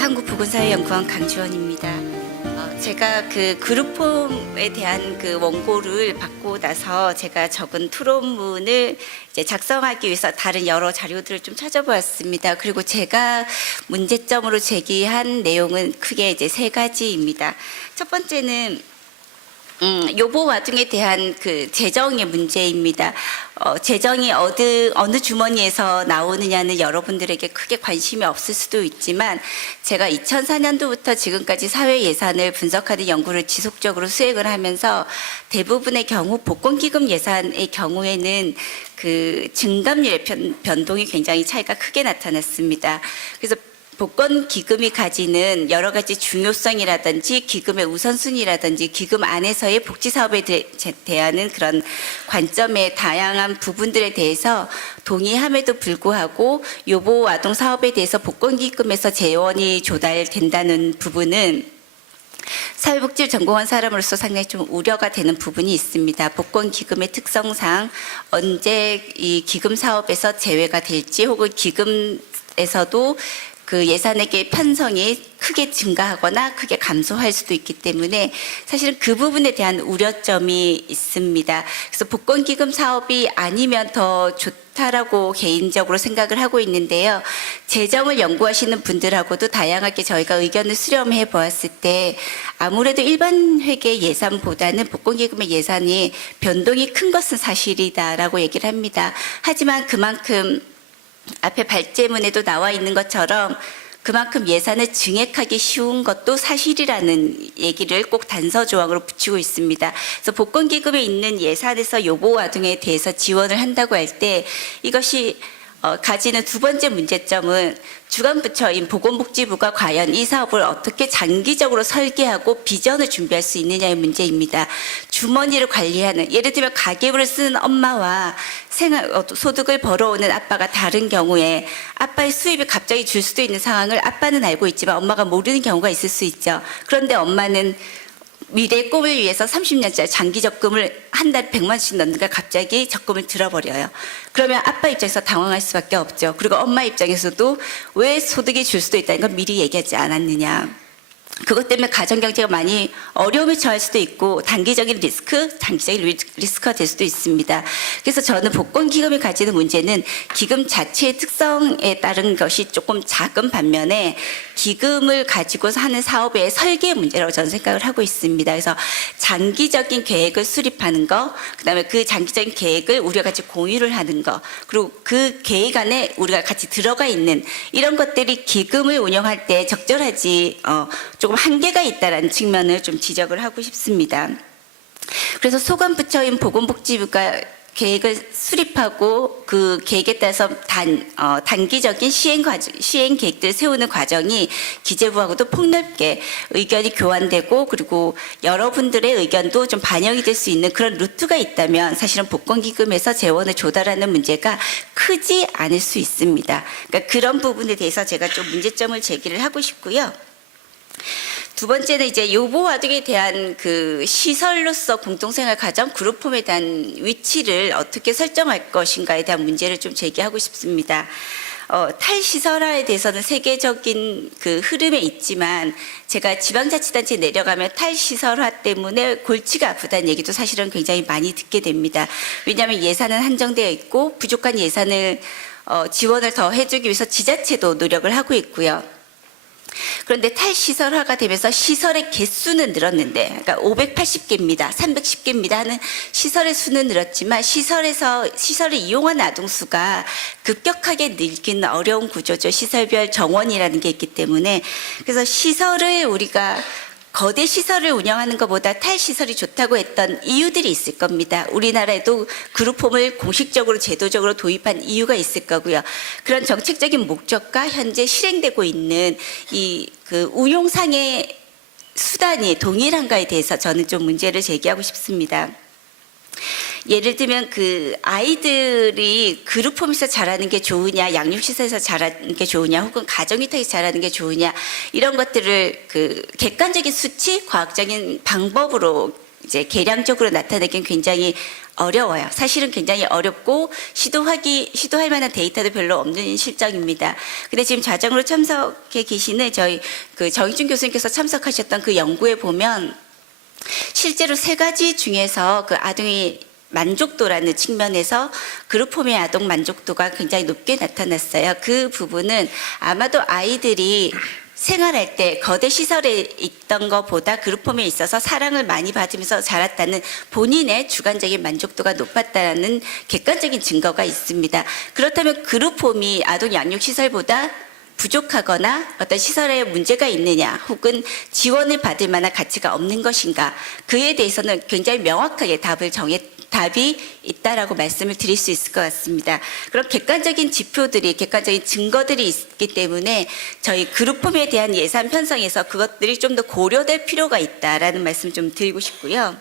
한국보건사회연구원 강주원입니다. 제가 그 그룹홈에 대한 그 원고를 받고 나서 제가 적은 토론문을 이제 작성하기 위해서 다른 여러 자료들을 좀 찾아보았습니다. 그리고 제가 문제점으로 제기한 내용은 크게 이제 세 가지입니다. 첫 번째는 요보 와중에 대한 그 재정의 문제입니다. 재정이 어느 주머니에서 나오느냐는 여러분들에게 크게 관심이 없을 수도 있지만 제가 2004년도부터 지금까지 사회 예산을 분석하는 연구를 지속적으로 수행을 하면서 대부분의 경우 복권기금 예산의 경우에는 그 증감률의 변동이 굉장히 차이가 크게 나타났습니다. 그래서 복권 기금이 가지는 여러 가지 중요성이라든지 기금의 우선순위라든지 기금 안에서의 복지 사업에 대한 그런 관점의 다양한 부분들에 대해서 동의함에도 불구하고 요보 아동 사업에 대해서 복권 기금에서 재원이 조달된다는 부분은 사회복지를 전공한 사람으로서 상당히 좀 우려가 되는 부분이 있습니다. 복권 기금의 특성상 언제 이 기금 사업에서 제외가 될지 혹은 기금에서도 그 예산액의 편성이 크게 증가하거나 크게 감소할 수도 있기 때문에 사실은 그 부분에 대한 우려점이 있습니다. 그래서 복권기금 사업이 아니면 더 좋다라고 개인적으로 생각을 하고 있는데요. 재정을 연구하시는 분들하고도 다양하게 저희가 의견을 수렴해 보았을 때 아무래도 일반 회계 예산보다는 복권기금의 예산이 변동이 큰 것은 사실이다라고 얘기를 합니다. 하지만 그만큼 앞에 발제문에도 나와 있는 것처럼 그만큼 예산을 증액하기 쉬운 것도 사실이라는 얘기를 꼭 단서 조항으로 붙이고 있습니다. 그래서 복권기금에 있는 예산에서 요보와 등에 대해서 지원을 한다고 할 때 이것이 가지는 두 번째 문제점은 주관부처인 보건복지부가 과연 이 사업을 어떻게 장기적으로 설계하고 비전을 준비할 수 있느냐의 문제입니다. 주머니를 관리하는, 예를 들면 가계부를 쓰는 엄마와 소득을 벌어오는 아빠가 다른 경우에 아빠의 수입이 갑자기 줄 수도 있는 상황을 아빠는 알고 있지만 엄마가 모르는 경우가 있을 수 있죠. 그런데 엄마는 미래의 꿈을 위해서 30년짜리 장기 적금을 한 달에 100만원씩 넣는가 갑자기 적금을 들어버려요. 그러면 아빠 입장에서 당황할 수밖에 없죠. 그리고 엄마 입장에서도 왜 소득이 줄 수도 있다는 걸 미리 얘기하지 않았느냐. 그것 때문에 가정경제가 많이 어려움에 처할 수도 있고 단기적인 리스크, 장기적인 리스크가 될 수도 있습니다. 그래서 저는 복권기금이 가지는 문제는 기금 자체의 특성에 따른 것이 조금 작은 반면에 기금을 가지고서 하는 사업의 설계 문제라고 저는 생각을 하고 있습니다. 그래서 장기적인 계획을 수립하는 거, 그다음에 그 장기적인 계획을 우리가 같이 공유를 하는 거, 그리고 그 계획 안에 우리가 같이 들어가 있는 이런 것들이 기금을 운영할 때 적절하지 조금 한계가 있다는 측면을 좀 지적을 하고 싶습니다. 그래서 소관부처인 보건복지부가 계획을 수립하고 그 계획에 따라서 단기적인 시행 계획들을 세우는 과정이 기재부하고도 폭넓게 의견이 교환되고 그리고 여러분들의 의견도 좀 반영이 될 수 있는 그런 루트가 있다면 사실은 복권기금에서 재원을 조달하는 문제가 크지 않을 수 있습니다. 그러니까 그런 부분에 대해서 제가 좀 문제점을 제기를 하고 싶고요. 두 번째는 이제 요보와 등에 대한 그 시설로서 공동생활 가정 그룹홈에 대한 위치를 어떻게 설정할 것인가에 대한 문제를 좀 제기하고 싶습니다. 탈시설화에 대해서는 세계적인 그 흐름에 있지만 제가 지방자치단체에 내려가면 탈시설화 때문에 골치가 아프다는 얘기도 사실은 굉장히 많이 듣게 됩니다. 왜냐하면 예산은 한정되어 있고 부족한 예산을 지원을 더 해주기 위해서 지자체도 노력을 하고 있고요. 그런데 탈시설화가 되면서 시설의 개수는 늘었는데, 그러니까 580개입니다, 310개입니다 하는 시설의 수는 늘었지만 시설을 이용한 아동 수가 급격하게 늘기는 어려운 구조죠. 시설별 정원이라는 게 있기 때문에. 그래서 시설을 우리가 거대 시설을 운영하는 것보다 탈시설이 좋다고 했던 이유들이 있을 겁니다. 우리나라에도 그룹홈을 공식적으로 제도적으로 도입한 이유가 있을 거고요. 그런 정책적인 목적과 현재 실행되고 있는 그 운용상의 수단이 동일한가에 대해서 저는 좀 문제를 제기하고 싶습니다. 예를 들면 그 아이들이 그룹홈에서 자라는 게 좋으냐, 양육시설에서 자라는 게 좋으냐, 혹은 가정위탁에서 자라는 게 좋으냐, 이런 것들을 그 객관적인 수치, 과학적인 방법으로 이제 계량적으로 나타내기는 굉장히 어려워요. 사실은 굉장히 어렵고 시도할 만한 데이터도 별로 없는 실정입니다. 근데 지금 자정으로 참석해 계시는 저희 그 정희준 교수님께서 참석하셨던 그 연구에 보면 실제로 세 가지 중에서 그 아동의 만족도라는 측면에서 그룹홈의 아동 만족도가 굉장히 높게 나타났어요. 그 부분은 아마도 아이들이 생활할 때 거대 시설에 있던 것보다 그룹홈에 있어서 사랑을 많이 받으면서 자랐다는 본인의 주관적인 만족도가 높았다는 객관적인 증거가 있습니다. 그렇다면 그룹홈이 아동 양육시설보다 부족하거나 어떤 시설에 문제가 있느냐 혹은 지원을 받을 만한 가치가 없는 것인가, 그에 대해서는 굉장히 명확하게 답이 있다라고 말씀을 드릴 수 있을 것 같습니다. 그런 객관적인 지표들이, 객관적인 증거들이 있기 때문에 저희 그룹홈에 대한 예산 편성에서 그것들이 좀 더 고려될 필요가 있다라는 말씀 좀 드리고 싶고요.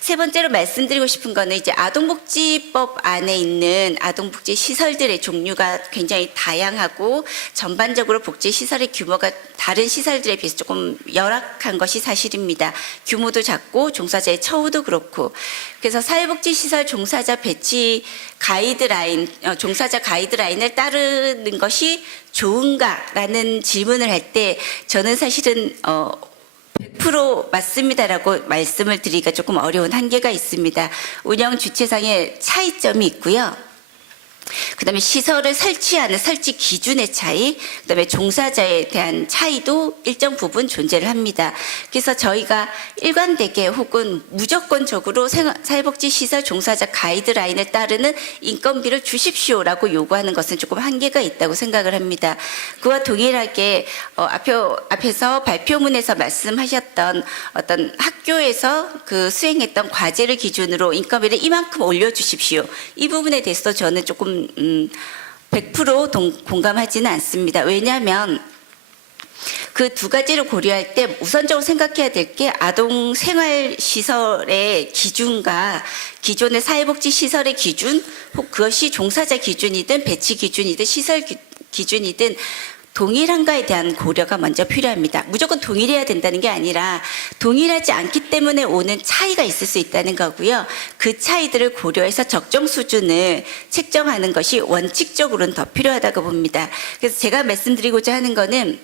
세 번째로 말씀드리고 싶은 거는 이제 아동복지법 안에 있는 아동복지 시설들의 종류가 굉장히 다양하고 전반적으로 복지 시설의 규모가 다른 시설들에 비해서 조금 열악한 것이 사실입니다. 규모도 작고 종사자의 처우도 그렇고. 그래서 사회복지시설 종사자 배치 가이드라인, 종사자 가이드라인을 따르는 것이 좋은가라는 질문을 할 때 저는 사실은 100% 맞습니다라고 말씀을 드리기가 조금 어려운 한계가 있습니다. 운영 주체상의 차이점이 있고요. 그다음에 시설을 설치하는 설치 기준의 차이, 그다음에 종사자에 대한 차이도 일정 부분 존재를 합니다. 그래서 저희가 일관되게 혹은 무조건적으로 사회복지시설 종사자 가이드라인을 따르는 인건비를 주십시오라고 요구하는 것은 조금 한계가 있다고 생각을 합니다. 그와 동일하게 앞에서 발표문에서 말씀하셨던 어떤 학교에서 그 수행했던 과제를 기준으로 인건비를 이만큼 올려주십시오. 이 부분에 대해서 저는 조금 100% 공감하지는 않습니다. 왜냐하면 그 두 가지를 고려할 때 우선적으로 생각해야 될 게 아동 생활 시설의 기준과 기존의 사회복지 시설의 기준, 혹 그것이 종사자 기준이든 배치 기준이든 시설 기준이든 동일한가에 대한 고려가 먼저 필요합니다. 무조건 동일해야 된다는 게 아니라 동일하지 않기 때문에 오는 차이가 있을 수 있다는 거고요. 그 차이들을 고려해서 적정 수준을 책정하는 것이 원칙적으로는 더 필요하다고 봅니다. 그래서 제가 말씀드리고자 하는 거는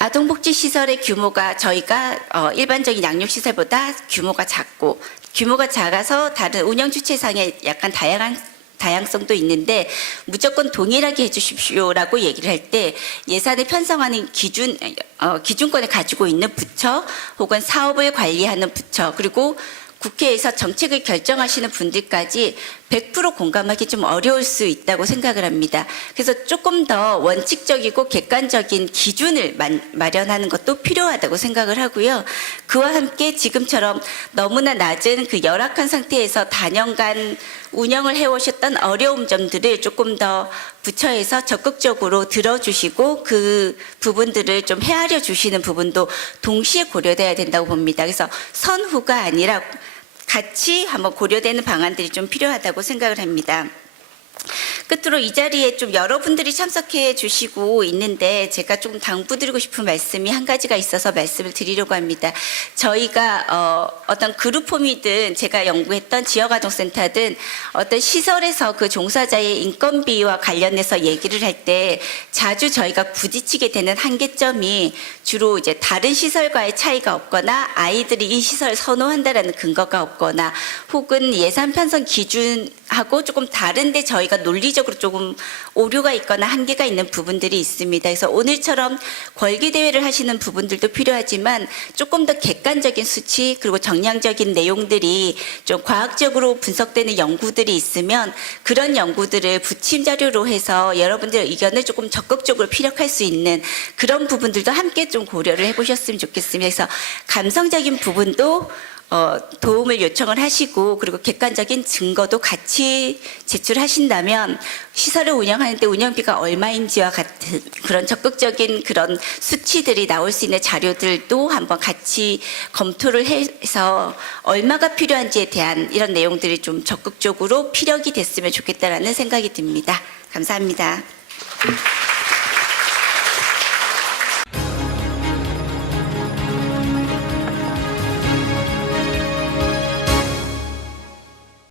아동복지시설의 규모가 저희가 일반적인 양육시설보다 규모가 작고, 규모가 작아서 다른 운영주체상의 약간 다양성도 있는데 무조건 동일하게 해주십시오라고 얘기를 할 때 예산을 편성하는 기준권을 가지고 있는 부처 혹은 사업을 관리하는 부처 그리고 국회에서 정책을 결정하시는 분들까지 100% 공감하기 좀 어려울 수 있다고 생각을 합니다. 그래서 조금 더 원칙적이고 객관적인 기준을 마련하는 것도 필요하다고 생각을 하고요. 그와 함께 지금처럼 너무나 낮은 그 열악한 상태에서 단연간 운영을 해오셨던 어려움 점들을 조금 더 부처에서 적극적으로 들어주시고 그 부분들을 좀 헤아려 주시는 부분도 동시에 고려돼야 된다고 봅니다. 그래서 선후가 아니라 같이 한번 고려되는 방안들이 좀 필요하다고 생각을 합니다. 끝으로 이 자리에 좀 여러분들이 참석해 주시고 있는데 제가 좀 당부드리고 싶은 말씀이 한 가지가 있어서 말씀을 드리려고 합니다. 저희가 어떤 그룹홈이든 제가 연구했던 지역아동센터든 어떤 시설에서 그 종사자의 인건비와 관련해서 얘기를 할 때 자주 저희가 부딪히게 되는 한계점이 주로 이제 다른 시설과의 차이가 없거나 아이들이 이 시설을 선호한다라는 근거가 없거나 혹은 예산 편성 기준하고 조금 다른데 저희가 논리적으로 조금 오류가 있거나 한계가 있는 부분들이 있습니다. 그래서 오늘처럼 권리대회를 하시는 부분들도 필요하지만 조금 더 객관적인 수치 그리고 정량적인 내용들이 좀 과학적으로 분석되는 연구들이 있으면 그런 연구들을 부침 자료로 해서 여러분들의 의견을 조금 적극적으로 피력할 수 있는 그런 부분들도 함께 좀 고려를 해보셨으면 좋겠습니다. 그래서 감성적인 부분도 도움을 요청을 하시고 그리고 객관적인 증거도 같이 제출하신다면 시설을 운영하는데 운영비가 얼마인지와 같은 그런 적극적인 그런 수치들이 나올 수 있는 자료들도 한번 같이 검토를 해서 얼마가 필요한지에 대한 이런 내용들이 좀 적극적으로 피력이 됐으면 좋겠다라는 생각이 듭니다. 감사합니다.